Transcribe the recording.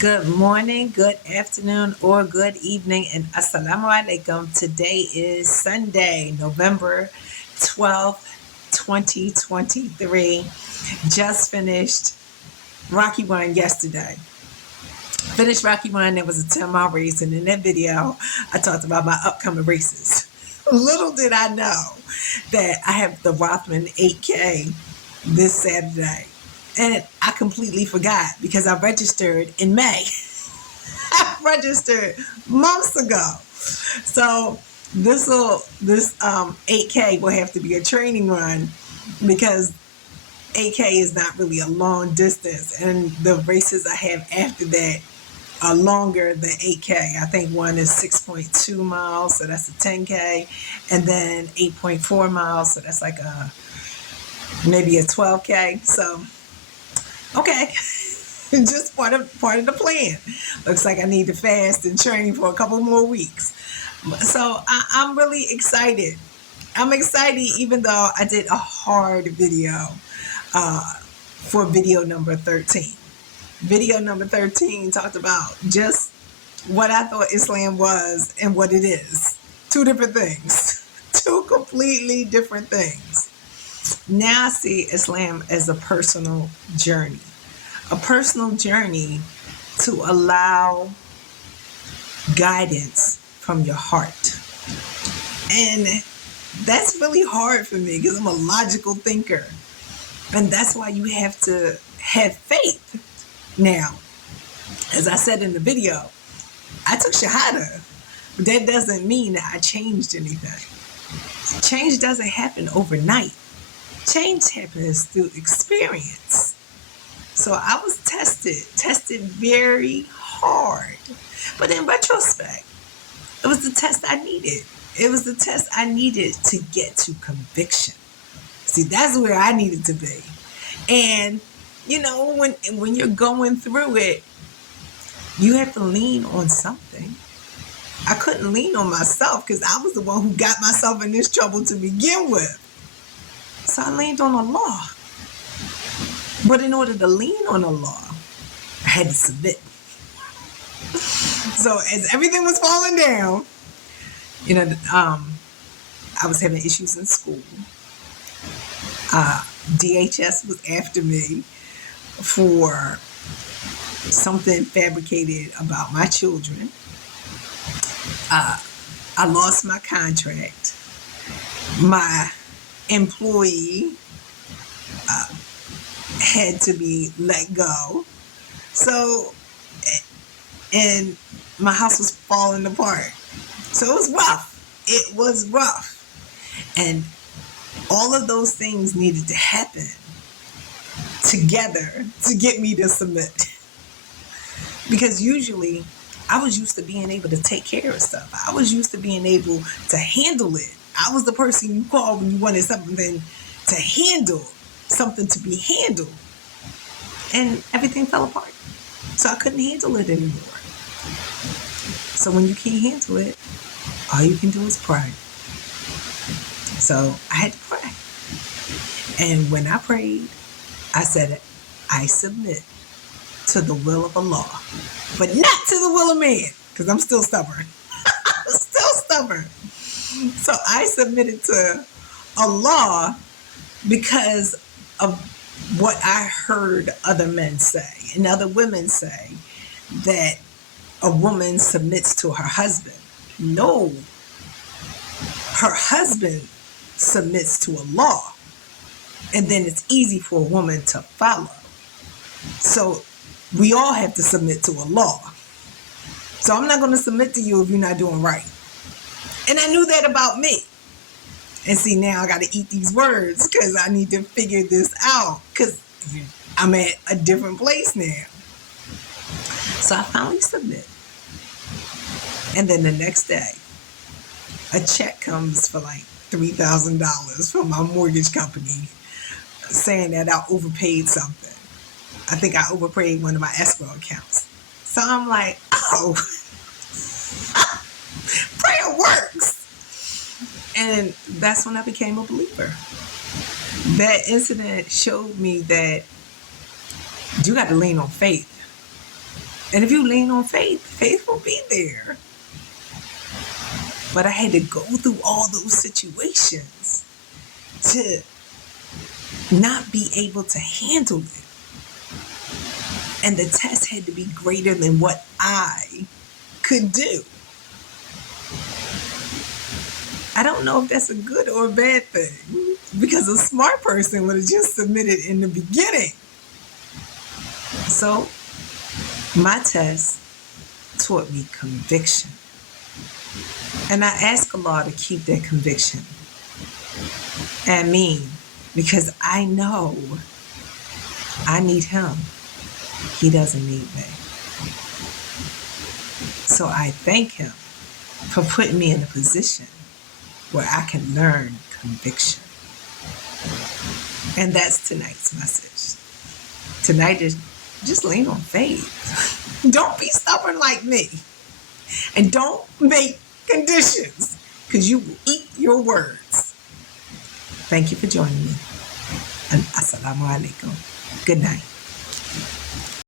Good morning, good afternoon, or good evening, and assalamu alaikum. Today is Sunday, November 12th, 2023. Just finished Rocky Run yesterday. Finished Rocky Run. There was a 10-mile race, and in that video, I talked about my upcoming races. Little did I know that I have the Rothman 8K this Saturday. And I completely forgot because I registered in May. I registered months ago. So this 8K will have to be a training run because 8K is not really a long distance, and the races I have after that are longer than 8K. I think one is 6.2 miles, so that's a 10K, and then 8.4 miles, so that's like maybe a 12K. So okay. Just part of the plan. Looks like I need to fast and train for a couple more weeks. So I'm really excited. I'm excited even though I did a hard video for video number 13. Video number 13 talked about just what I thought Islam was and what it is. Two different things. Two completely different things. Now I see Islam as a personal journey. A personal journey to allow guidance from your heart. And that's really hard for me because I'm a logical thinker. And that's why you have to have faith. Now, as I said in the video, I took Shahada, but that doesn't mean that I changed anything. Change doesn't happen overnight. Change happens through experience. So I was tested very hard. But in retrospect, it was the test I needed. It was the test I needed to get to conviction. See, that's where I needed to be. And, when you're going through it, you have to lean on something. I couldn't lean on myself because I was the one who got myself in this trouble to begin with. So I leaned on Allah. But in order to lean on Allah, I had to submit. So as everything was falling down, I was having issues in school. DHS was after me for something fabricated about my children. I lost my contract. My employee had to be let go. So, and my house was falling apart. So it was rough. It was rough. And all of those things needed to happen together to get me to submit. Because usually I was used to being able to take care of stuff. I was used to being able to handle it. I was the person you called when you wanted something to handle, something to be handled. And everything fell apart. So I couldn't handle it anymore. So when you can't handle it, all you can do is pray. So I had to pray. And when I prayed, I said, I submit to the will of Allah, but not to the will of man, because I'm still stubborn. I'm still stubborn. So I submitted to Allah because of what I heard other men say and other women say, that a woman submits to her husband. No, her husband submits to Allah, and then it's easy for a woman to follow. So we all have to submit to Allah. So I'm not going to submit to you if you're not doing right. And I knew that about me. And see, now I got to eat these words because I need to figure this out because I'm at a different place now. So I finally submit. And then the next day, a check comes for like $3,000 from my mortgage company saying that I overpaid something. I think I overpaid one of my escrow accounts. So I'm like, oh, prayer works. And that's when I became a believer. That incident showed me that you got to lean on faith. And if you lean on faith, faith will be there. But I had to go through all those situations to not be able to handle it. And the test had to be greater than what I could do. I don't know if that's a good or a bad thing, because a smart person would have just submitted in the beginning. So my test taught me conviction. And I ask Allah to keep that conviction. And me, because I know I need Him. He doesn't need me. So I thank Him for putting me in a position where I can learn conviction. And that's tonight's message. Tonight is just lean on faith. Don't be stubborn like me. And don't make conditions, because you will eat your words. Thank you for joining me. And assalamu alaikum. Good night.